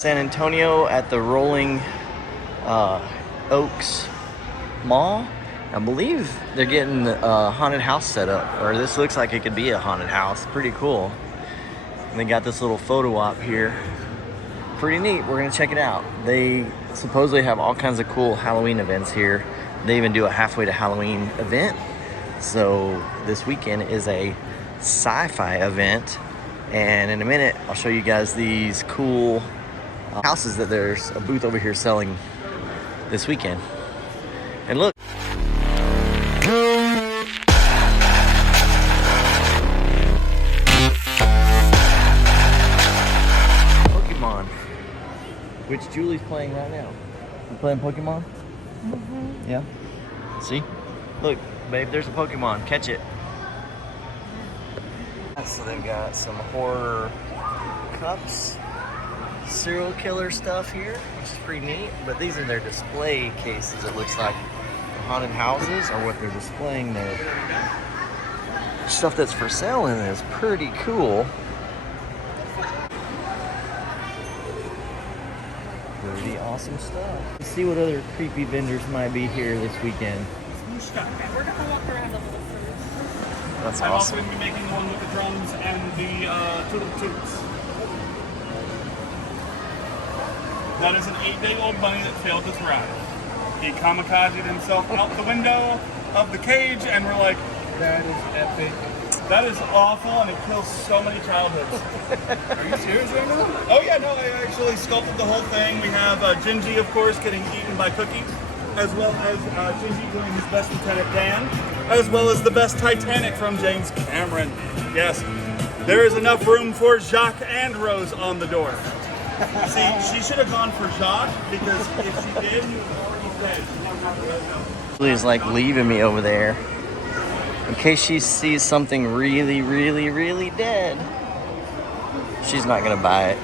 San Antonio at the Rolling Oaks Mall. I believe they're getting a haunted house set up, or this looks like it could be a haunted house. Pretty cool. And they got this little photo op here. Pretty neat. We're gonna check it out. They supposedly have all kinds of cool Halloween events here. They even do a halfway to Halloween event. So this weekend is a sci-fi event. And in a minute, I'll show you guys these cool houses that there's a booth over here selling this weekend. And look. Pokemon, which Julie's playing right now. You playing Pokemon? Mm-hmm. Yeah. See? Look, babe, there's a Pokemon. Catch it. So they've got some horror cups, serial killer stuff here, which is pretty neat. But these are their display cases, it looks like. The haunted houses are what they're displaying there. Stuff that's for sale in it is pretty cool. Pretty awesome stuff. Let's see what other creepy vendors might be here this weekend. We're gonna walk around a little first. That's I'm awesome. also going to be making the one with the drums and the toodle toots. That is an 8-day-old bunny that failed to thrive. He kamikazed himself out the window of the cage, and we're like, that is epic. That is awful, and it kills so many childhoods. Are you serious right now? Oh yeah, no, I actually sculpted the whole thing. We have Gingy, of course, getting eaten by Cookie, as well as Gingy doing his best Lieutenant Dan, as well as the best Titanic from James Cameron. Yes, there is enough room for Jacques and Rose on the door. See, she should have gone for Jacques, because if she did, he was already dead. Julie's like leaving me over there in case she sees something really, really, really dead. She's not gonna buy it.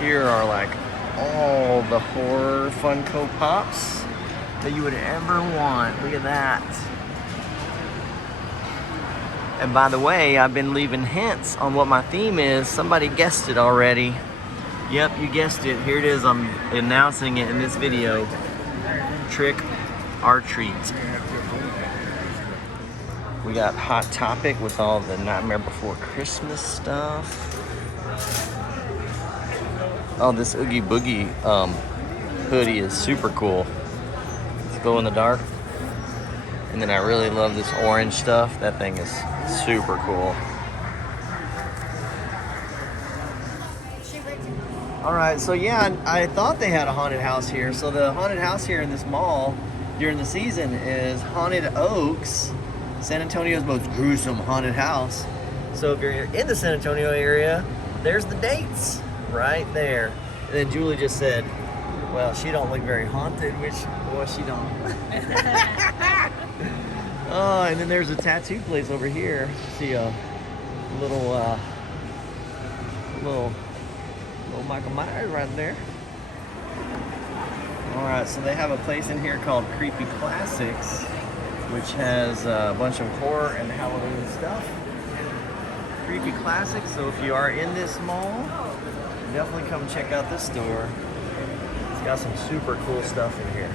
Here are like all the horror Funko Pops that you would ever want. Look at that. And by the way, I've been leaving hints on what my theme is. Somebody guessed it already. Yep, you guessed it. Here it is. I'm announcing it in this video. Trick or treat. We got Hot Topic with all the Nightmare Before Christmas stuff. Oh, this Oogie Boogie hoodie is super cool. It's glow in the dark. And then I really love this orange stuff. That thing is super cool. All right, so yeah, I thought they had a haunted house here. So the haunted house here in this mall during the season is Haunted Oaks, San Antonio's most gruesome haunted house. So if you're in the San Antonio area, there's the dates right there. And then Julie just said, well, she don't look very haunted, which, boy, she don't. Oh, and then there's a tattoo place over here. See a little Michael Myers right there. All right, so they have a place in here called Creepy Classics, which has a bunch of horror and Halloween stuff. Creepy Classics, so if you are in this mall, definitely come check out this store. It's got some super cool stuff in here.